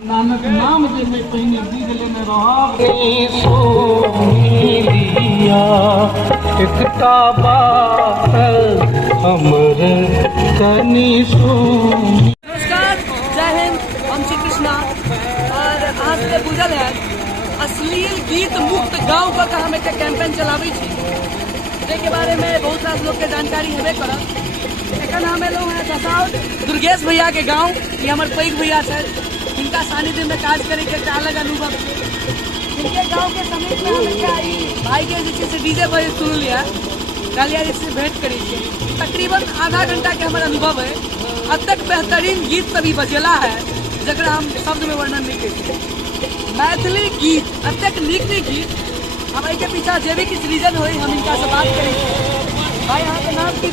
नानक नाम जे में पहिने दीदले में रहा सोनिया एकटा बात हमर तनी सुनी। नमस्कार, जय हिंद, हम श्री कृष्णा। और आज से बुझल है अश्लील गीत मुक्त गाँव का हम एक कैंपेन चलाबी छी, के बारे में बहुत सारा लोग के जानकारी हेबे करत। एखन हम एलहुँ हैं दसाउद दुर्गेश भैया के गाँव। ये हमारे पैघ भैया है, जिनका सानिध्य में कार्य करे के एकटा अलग अनुभव है। जिनके गाँव के समीप में हम एक भाई के जैसे डीजे पर सुन लिया, कालिया से भेंट करी थी। तकरीबन आधा घंटा के हमारा अनुभव है। अब तक बेहतरीन गीत सभी बजेला है, जरा हम शब्द में वर्णन नहीं कर। मैथिली गीत अब तक नीक गीत हम के पीछा जे भी किस रीजन हो हम इनका से बात करें। भाई यहाँ के नाम की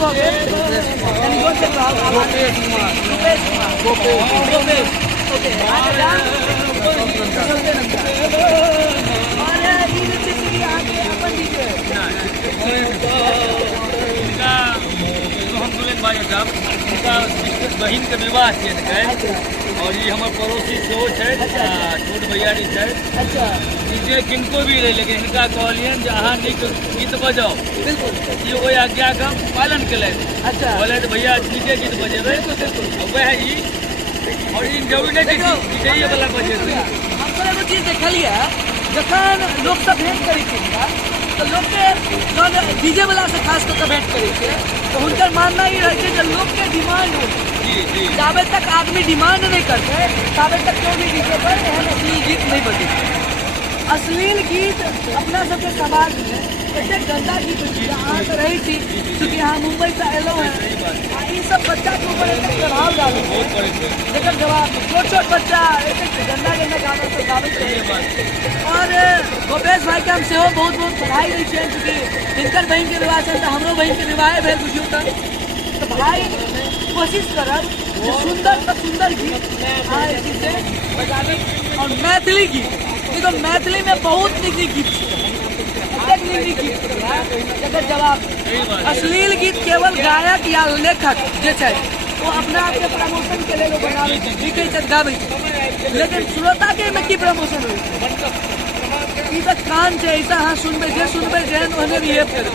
बहन के विवाह है और ये हमारे पड़ोसी सेहो छोट भैयारी है। डीजे किनको भी रहे, लेकिन इनका कहलियन अहाँ नीक गीत बजाओ, बिल्कुल ये आज्ञा का पालन कल। बोले तो भैया डीजे गीत बजेबे वह ही, और इन जरूरी नहीं डीजे वाला बजेबे। हम एगो चीज देखलिए जखन लोग सब भेंट करै तो लोग के डीजे वाला से खास करके भेंट करे तो उनका मानना ही रहे कि लोग के डिमांड हो, जाबे तक आदमी डिमांड नहीं करते ताबे तक कोई भी डीजे पर अश्लील गीत नहीं बजे। अश्लील गीत अपना सबके समाज में एते गंदा गीत अहाँ तो रही थी, चूँकि यहाँ मुंबई से एलो है। ये सब बच्चा के ऊपर एक प्रभाव डाले, लेकिन जवाब छोट बच्चा एक गंदा गाना सब गावे। और गोपेश भाई के हम से बहुत बधाई दी है, चूँकि हिनकर बहन के विवाह है तो हमरो बहन के विवाह भेल बुझियो तो भाई कोशिश करब सुंदर गीत से बजाबे। और मैथिली गीत तो मैथिली में बहुत नीक गीत जगह जवाब। अश्लील गीत केवल गायक या लेखक जे है वो अपना आप के प्रमोशन के लिए बनावे लिखे गावे, लेकिन श्रोता के में की प्रमोशन हो कान है ऐसा हाँ सुनबे जेहन ओहने बिहेव करे,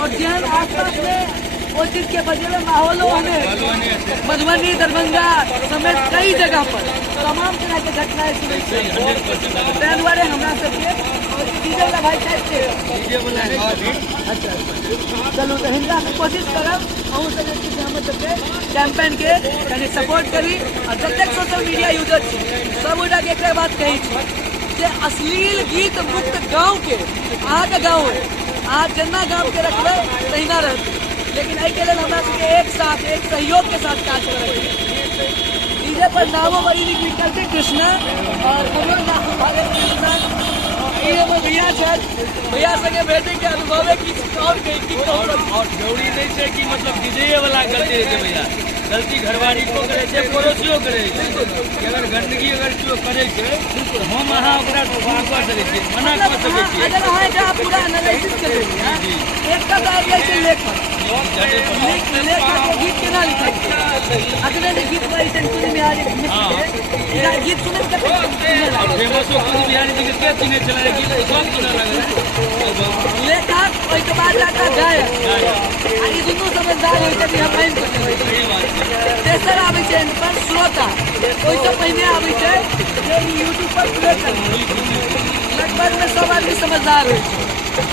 और जेहन आसपास में वो चीज के बजेले माहौल होने मधुबनी दरभंगा समेत कई जगह पर तमाम तरह के घटनाएं सुने दुआरे हमरा सबके डीजे वाला भाई चलो तो हिंदा से कोशिश करब अहूँ सब हम सबके कैंपेन के कनी सपोर्ट करी। और जतेक सोशल मीडिया यूजर सब गोटा के एक बात कही अश्लील गीत मुक्त गाँव के अहाँ के गाँव है, अहाँ जेना गाँव के रखबे तहिना रहते, लेकिन के लिए हमरा सबके एक साथ एक सहयोग के साथ काज कर डीजे पर नामो बड़ी नीक निकलते कृष्णा और भैया संगे बैठे के अनुभव है कि और जरूरी नहीं है कि मतलब डीजे वाला गलती है भैया, गलती घरवारी को करे छे, पड़ोसियों करे छे। अगर गंदगी अगर क्यों करे छे तो हम अहाँ ओकरा बार सके छी, मना कर सके छी। अगर अहाँ का पूरा एनालिसिस करे एक का बात है लेखक गीत केना लिखै छै, अगले गीत पर कुछ बिहारी गीत सुने फेमसो कुछ बिहारी जी के तीने चला गीत सब सुने लगे लेखक ओइ के बाद जाकर गायक आ ई दुनू समझदार होय छै हम आइन को तेसर आबै छै पर श्रोता ओइ से पहले आबै छै जे यूट्यूब पर प्ले करै लगभग में सब आदमी समझदार होय छै।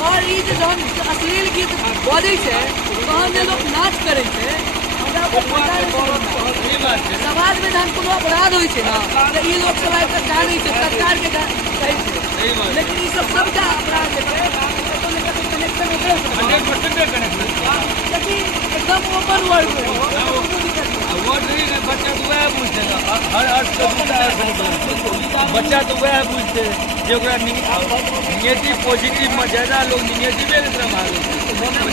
और ई जे जहन अश्लील गीत बजै छै तहन जे लोग नाच करै छै समाज में जहन कोनो अपराध होइ छै ना तो ई लोग सब आबि कऽ जानै छै सरकार के कहै छै, लेकिन ई सब सबका अपराध छै कनेक्शन 100% कनेक्शन एकदम ओपन वर्ड बच्चा तो वह पूछते बच्चा तो वह पूछते जो निगेटिव पॉजिटिव में ज्यादा लोग निगेटिव की तरफ भागे,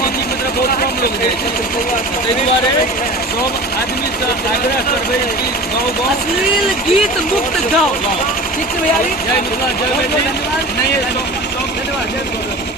पॉजिटिव में बहुत कम लोग जाए। दुआरे सब आदमी से आग्रह करबे कि गाँव अश्लील गीत मुक्त गाँव। ठीक है भैया, जय मिथिला जय। नहीं धन्यवाद।